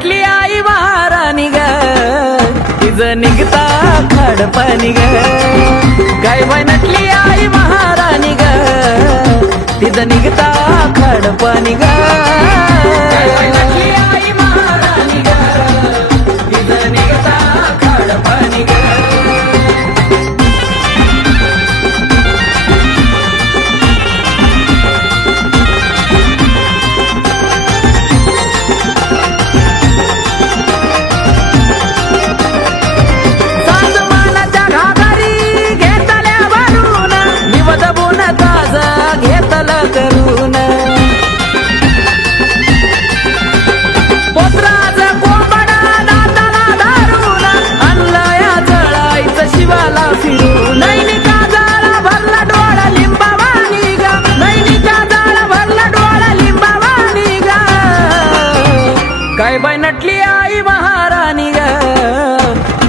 नटली आई महाराणी ग तिचं निघता खडपाणी ग काय बाय नटली आई महाराणी ग तिचं निघता खडपाणी ग काय बाय नटली आई महाराणी ग तिचं निघता खडपाणी ग करून पोत्राच कोंबडा दाताला धरून आणलं या जळाईचं शिवाला फिरून नैनिका जाळा भरला डोळा लिंबावानी ग नैनिका जाळा भरला डोळा लिंबावानी ग काय बाय नटली आई महाराणी ग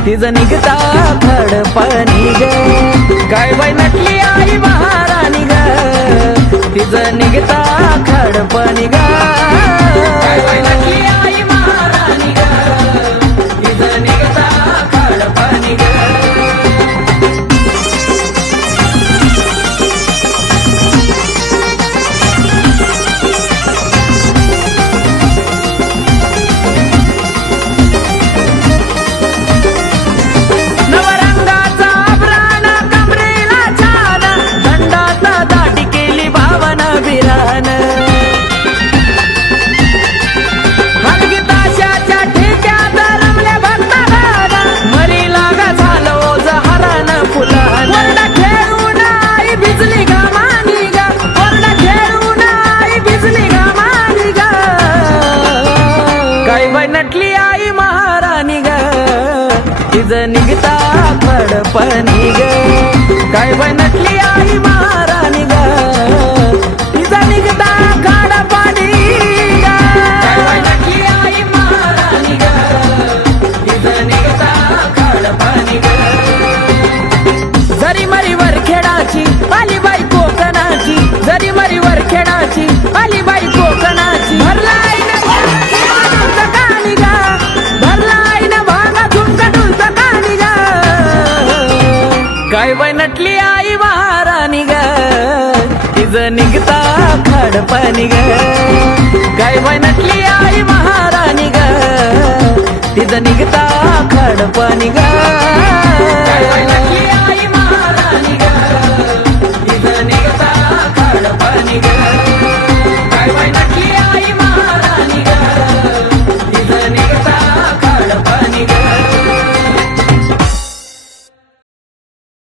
तिचं निघता खडपाणी ग काय बाय नटली आई महाराणी ग तिचं निघता खडपाणी ग काय बाय नटली आई महाराणी ग तिचं निघता खडपाणी ग नटली आई महाराणी ग तिचं निघता खडपाणी ग काय बाय नटली आई महाराणी ग तिचं निघता खडपाणी ग काय बाय नटली आई महाराणी ग तिचं निघता खडपाणी ग जरी मरी वरखेडाची आली बाई कोकणाची जरी मरी वरखेडाची आली बाई कोकणाची भरलाय काय बाय नटली आई महाराणी ग तिचं निघता खडपाणी ग काय बाय नटली आई महाराणी ग तिचं निघता खडपाणी ग